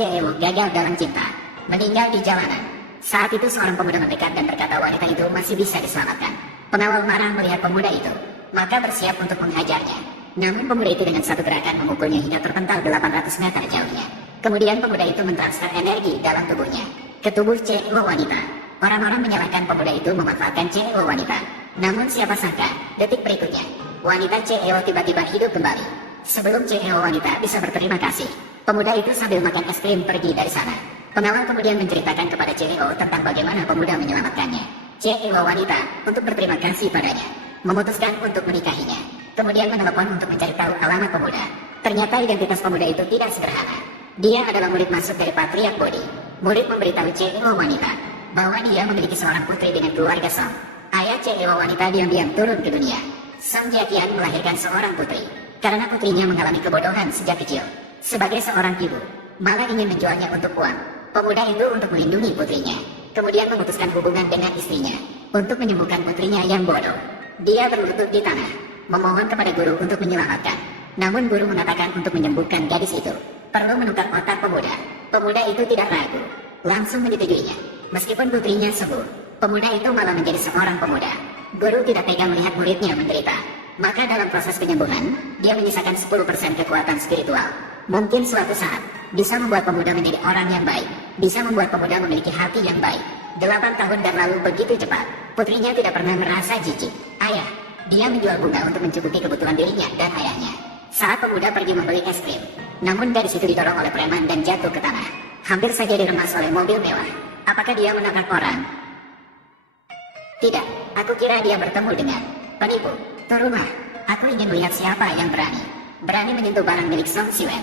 Cewek gagal dalam cinta, meninggal di jalanan. Saat itu seorang pemuda mendekat dan berkata wanita itu masih bisa diselamatkan. Pengawal marah melihat pemuda itu, maka bersiap untuk menghajarnya. Namun pemuda itu dengan satu gerakan memukulnya hingga terpental 800 meter jauhnya. Kemudian pemuda itu mentransfer energi dalam tubuhnya ke tubuh cewek wanita. Orang-orang menyalahkan pemuda itu memanfaatkan cewek wanita. Namun siapa sangka, detik berikutnya, wanita cewek tiba-tiba hidup kembali. Sebelum cewek wanita bisa berterima kasih, pemuda itu sambil makan es krim pergi dari sana. Pengawal kemudian menceritakan kepada CEO tentang bagaimana pemuda menyelamatkannya. CEO wanita, untuk berterima kasih padanya, memutuskan untuk menikahinya. Kemudian menelepon untuk mencari tahu alamat pemuda. Ternyata identitas pemuda itu tidak sederhana. Dia adalah murid masuk dari Patriark Body. Murid memberitahu CEO wanita bahwa dia memiliki seorang putri dengan keluarga Song. Ayah CEO wanita diam-diam turun ke dunia. Song Jiaqian melahirkan seorang putri karena putrinya mengalami kebodohan sejak kecil. Sebagai seorang ibu, malah ingin menjualnya untuk uang. Pemuda itu untuk melindungi putrinya, kemudian memutuskan hubungan dengan istrinya untuk menyembuhkan putrinya yang bodoh. Dia berlutut di tanah, memohon kepada guru untuk menyelamatkan. Namun guru mengatakan untuk menyembuhkan gadis itu perlu menukar otak pemuda. Pemuda itu tidak ragu, langsung menyetujuinya. Meskipun putrinya sembuh, pemuda itu malah menjadi seorang pemuda. Guru tidak tega melihat muridnya menderita. Maka dalam proses penyembuhan, dia menyisakan 10% kekuatan spiritual. Mungkin suatu saat, bisa membuat pemuda menjadi orang yang baik. Bisa membuat pemuda memiliki hati yang baik. 8 tahun dan lalu begitu cepat. Putrinya tidak pernah merasa jijik. Ayah, dia menjual bunga untuk mencukupi kebutuhan dirinya dan ayahnya. Saat pemuda pergi membeli es krim, namun gadis itu didorong oleh preman dan jatuh ke tanah. Hampir saja diremas oleh mobil mewah. Apakah dia menangkap orang? Tidak, aku kira dia bertemu dengan penipu. Turunlah, aku ingin melihat siapa yang berani menyentuh barang milik Song Siwen.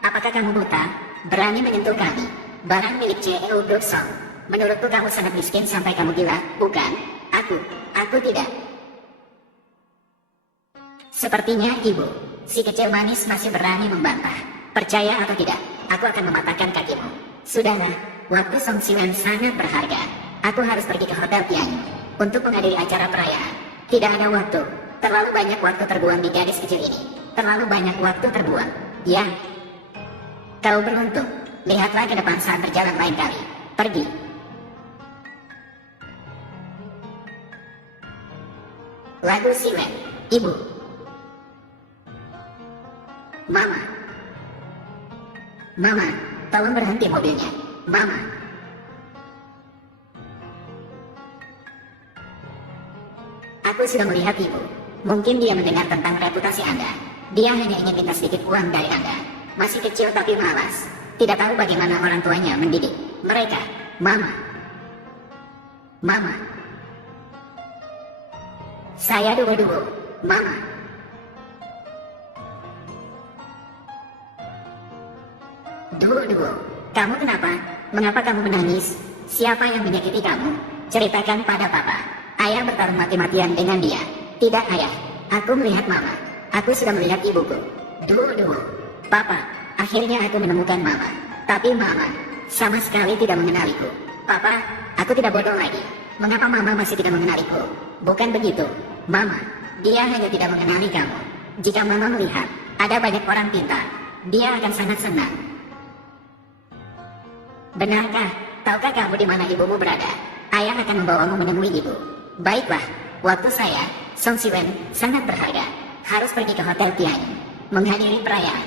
Apakah kamu buta? Berani menyentuh kami? Barang milik CEO Group Song. Menurutku kamu sangat miskin sampai kamu gila, bukan? Aku tidak. Sepertinya ibu, si kecil manis masih berani membantah. Percaya atau tidak, aku akan mematahkan kakimu. Sudahlah, waktu Song Siwen sangat berharga. Aku harus pergi ke Hotel Tianyu untuk menghadiri acara perayaan. Tidak ada waktu. Terlalu banyak waktu terbuang di gadis kecil ini. Terlalu banyak waktu terbuang. Ya. Kau beruntung. Lihatlah ke depan saat berjalan lain kali. Pergi. Lagu Siwen. Ibu. Mama. Mama, tolong berhenti mobilnya. Mama. Aku sudah melihat ibu. Mungkin dia mendengar tentang reputasi Anda. Dia hanya ingin minta sedikit uang dari Anda. Masih kecil tapi malas. Tidak tahu bagaimana orang tuanya mendidik mereka. Mama. Mama. Saya duo-duo. Mama. Duo-duo. Kamu kenapa? Mengapa kamu menangis? Siapa yang menyakiti kamu? Ceritakan pada papa. Ayah bertarung mati-matian dengan dia. Tidak ayah. Aku melihat mama. Aku sudah melihat ibuku. Duo-duo. Papa. Akhirnya aku menemukan mama. Tapi mama sama sekali tidak mengenaliku. Papa, aku tidak bodoh lagi. Mengapa mama masih tidak mengenaliku? Bukan begitu. Mama, dia hanya tidak mengenali kamu. Jika mama melihat ada banyak orang pintar, dia akan sangat senang. Benarkah? Tahukah kamu di mana ibumu berada? Ayah akan membawamu menemui ibu. Baiklah, waktu saya, Song Siwen, sangat berharga. Harus pergi ke Hotel Tianyu menghadiri perayaan.